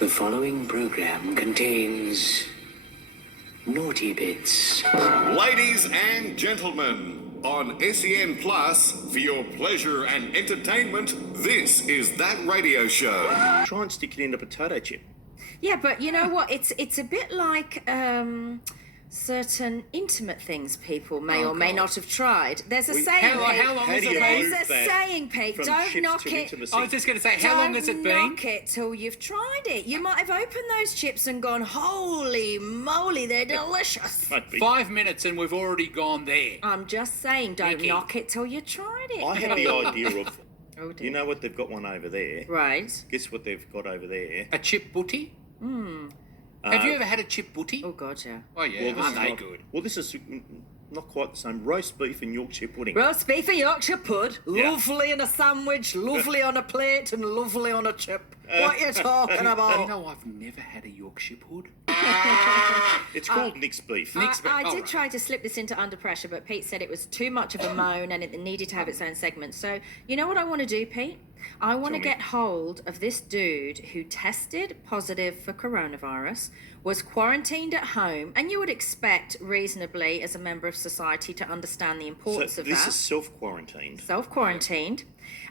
The following program contains naughty bits. Ladies and gentlemen, on SEN Plus, for your pleasure and entertainment, this is That Radio Show. Try and stick it in a potato chip. Yeah, but you know what? It's a bit like certain intimate things people may or may not have tried. There's a saying. How long has it been? There's a saying, Pete. Don't knock it. I was just going to say, how long has it been? Don't knock it till you've tried it. You might have opened those chips and gone, holy moly, they're delicious. 5 minutes and we've already gone there. I'm just saying, don't Nikki. knock it till you tried it. I had the idea of, Oh, dear. you know what, they've got one over there. Right. Guess what they've got over there? A chip butty? Have you ever had a chip butty? Oh, God, yeah. Oh, yeah, this aren't is they not- good? Well, this is not quite the same. Roast beef and Yorkshire pudding. Roast beef and Yorkshire pud, Yeah. lovely in a sandwich, lovely on a plate, and lovely on a chip. What you talking You about? know, I've never had a Yorkshire pud. It's called Nick's beef. I did Alright. try to slip this into Under Pressure, but Pete said it was too much of a moan and it needed to have its own segment. So, you know what I want to do, Pete? I want to Tell me. get hold of this dude who tested positive for coronavirus, was quarantined at home, and you would expect reasonably as a member of society to understand the So importance of this that. is self-quarantined. Self-quarantined,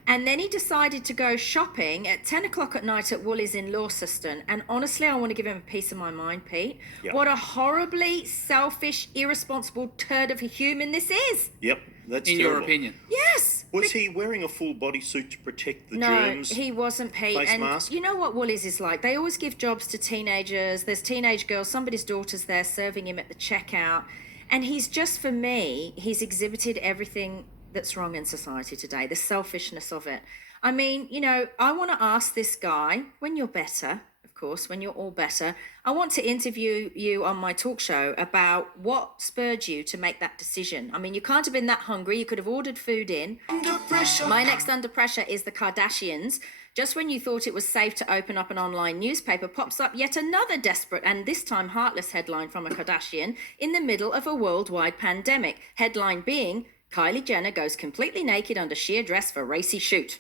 and then he decided to go shopping at 10 o'clock at night at Woolies in Launceston. And honestly, I want to give him a piece of my mind, Pete. Yeah. What a horribly selfish, irresponsible turd of a human this is. Yep, that's In terrible. your opinion? Yes. Was he wearing a full bodysuit to protect the No, germs? he wasn't, Pete. Face And mask? you know what Woolies is like? They always give jobs to teenagers. There's teenage girls. Somebody's daughter's there serving him at the checkout. And he's just, for me, he's exhibited everything that's wrong in society today, the selfishness of it. I mean, you know, I want to ask this guy, when you're better, of course, when you're all better, I want to interview you on my talk show about what spurred you to make that decision. I mean, you can't have been that hungry. You could have ordered food in. My next Under Pressure is the Kardashians. Just when you thought it was safe to open up an online newspaper, pops up yet another desperate and this time heartless headline from a Kardashian in the middle of a worldwide pandemic. Headline being, Kylie Jenner goes completely naked under sheer dress for racy shoot.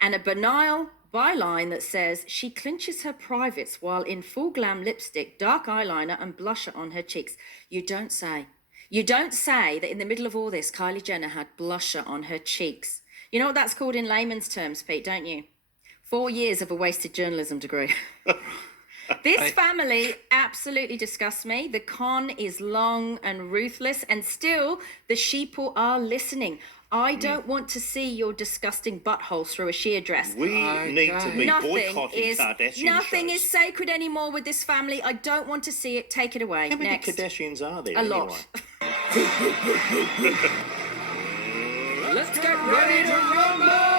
And a banal byline that says she clinches her privates while in full glam lipstick, dark eyeliner and blusher on her cheeks. You don't say. You don't say that in the middle of all this, Kylie Jenner had blusher on her cheeks. You know what that's called in layman's terms, Pete, don't you? 4 years of a wasted journalism degree. This family absolutely disgusts me. The con is long and ruthless, and still the sheeple are listening. I don't want to see your disgusting butthole through a sheer dress. We need to be Nothing boycotting Kardashian nothing shows. is sacred anymore with this family. I don't want to see it. Take it away. How many Next. Kardashians are there A lot. anyway? Let's get ready to rumble!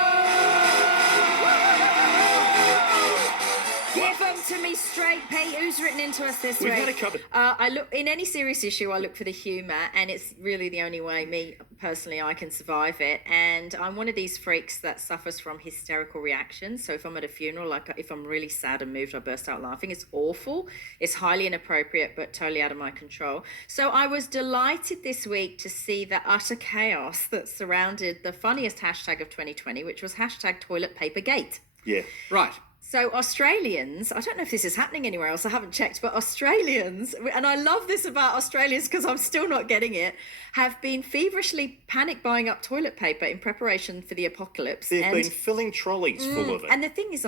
Give them to me straight, Pete. Who's written into us this We've week? had a couple. I look in any serious issue. I look for the humour, and it's really the only way me personally I can survive it. And I'm one of these freaks that suffers from hysterical reactions. So if I'm at a funeral, like if I'm really sad and moved, I burst out laughing. It's awful. It's highly inappropriate, but totally out of my control. So I was delighted this week to see the utter chaos that surrounded the funniest hashtag of 2020, which was hashtag toilet paper gate. Yeah. Right. So Australians, I don't know if this is happening anywhere else, I haven't checked, but Australians, and I love this about Australians because I'm still not getting it, have been feverishly panic buying up toilet paper in preparation for the apocalypse. They've and, been filling trolleys full of it. and the thing is,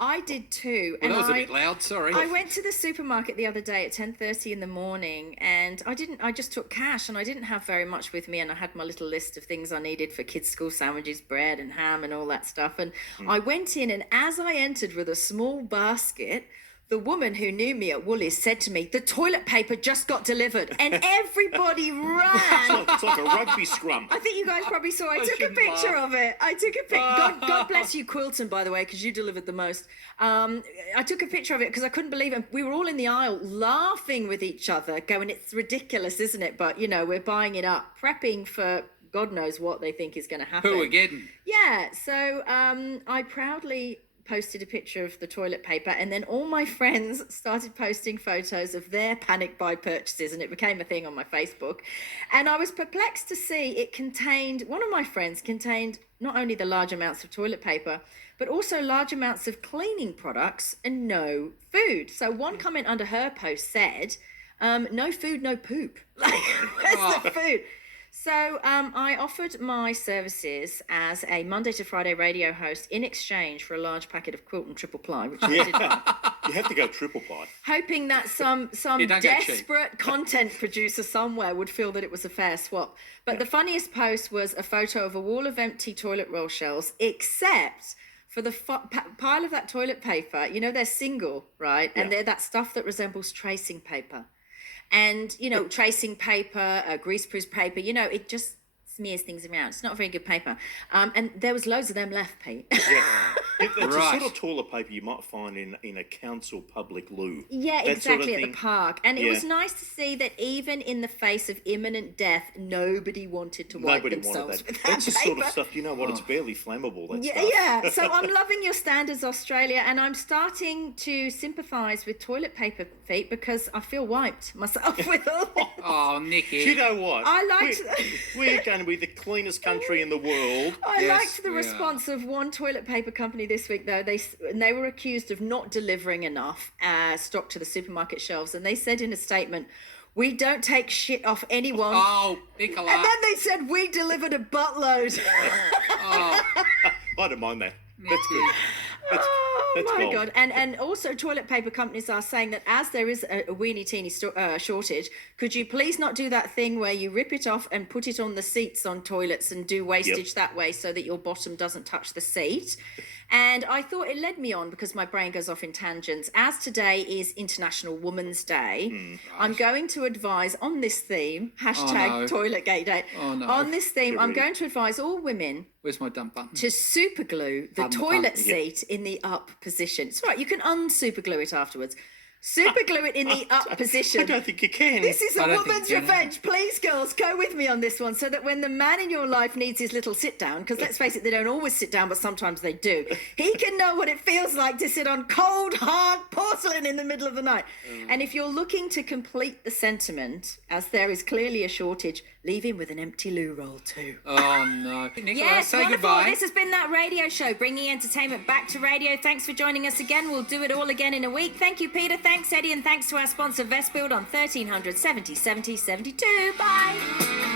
I did too. Well, and that was a bit loud, sorry. I went to the supermarket the other day at 10:30 in the morning, and I just took cash, and I didn't have very much with me, and I had my little list of things I needed for kids' school sandwiches, bread and ham and all that stuff. And I went in, and as I entered with a small basket, the woman who knew me at Woolies said to me, "The toilet paper just got delivered," and everybody ran. It's like a rugby scrum. I think you guys probably saw. I took a shouldn't picture laugh. of it. I took a picture. God bless you, Quilton, by the way, because you delivered the most. I took a picture of it because I couldn't believe it. We were all in the aisle laughing with each other, going, "It's ridiculous, isn't it?" But, you know, we're buying it up, prepping for God knows what they think is going to happen. Who again? Yeah, so I proudly posted a picture of the toilet paper, and then all my friends started posting photos of their panic buy purchases, and it became a thing on my Facebook. And I was perplexed to see one of my friends contained not only the large amounts of toilet paper, but also large amounts of cleaning products and no food. So one comment under her post said, no food, no poop. Like, where's the food? So I offered my services as a Monday to Friday radio host in exchange for a large packet of Quilton triple ply, which I did not. You have to go triple ply. Hoping that some don't go cheap. desperate content producer somewhere would feel that it was a fair swap. But the funniest post was a photo of a wall of empty toilet roll shelves, except for the pile of that toilet paper. You know, they're single, right? And they're that stuff that resembles tracing paper. And, you know, tracing paper, greaseproof paper, you know, it just smears things around. It's not very good paper. And there was loads of them left, Pete. Yeah. It's the Right. sort of toilet paper you might find in a council public loo. Yeah, That sort of exactly, at the thing. park. And it was Yeah. nice to see that even in the face of imminent death, nobody wanted to wipe Nobody themselves wanted that. with that That's the paper. sort of stuff, you know what, it's barely flammable, that Yeah, stuff. yeah. So I'm loving your standards, Australia, and I'm starting to sympathise with toilet paper, feet, because I feel wiped myself with all this. Oh, Nikki. Do you know what? I liked We're going to be the cleanest country in the world. I Yes, liked the we are. response of one toilet paper company this week, though. They were accused of not delivering enough stock to the supermarket shelves, and they said in a statement, "We don't take shit off anyone." Oh, Nicola. And then they said, "We delivered a buttload." Oh, I don't mind that. That's good. Oh That's my gold. God. And also toilet paper companies are saying that as there is a weenie teeny shortage, could you please not do that thing where you rip it off and put it on the seats on toilets and do wastage that way so that your bottom doesn't touch the seat? And I thought it led me on because my brain goes off in tangents. As today is International Women's Day, I'm going to advise on this theme, hashtag no. Toiletgate Day. Oh, no. On this theme, I'm Really? going to advise all women where's my dump button? to super glue the Pardon the toilet pun. seat in the up position. It's right, you can unsuper glue it afterwards. Super glue it in the up I position. don't think you can. This is a I don't think woman's you can. revenge. Please, girls, go with me on this one so that when the man in your life needs his little sit down, because let's face it, they don't always sit down, but sometimes they do, he can know what it feels like to sit on cold, hard porcelain in the middle of the night. And if you're looking to complete the sentiment, as there is clearly a shortage, leave him with an empty loo roll too. Oh, no. Nicola, Yes, say wonderful. goodbye. This has been That Radio Show, bringing entertainment back to radio. Thanks for joining us again. We'll do it all again in a week. Thank you, Peter. Thanks, Eddie. And thanks to our sponsor, Vestbuild, on 1300 70 70 72. Bye.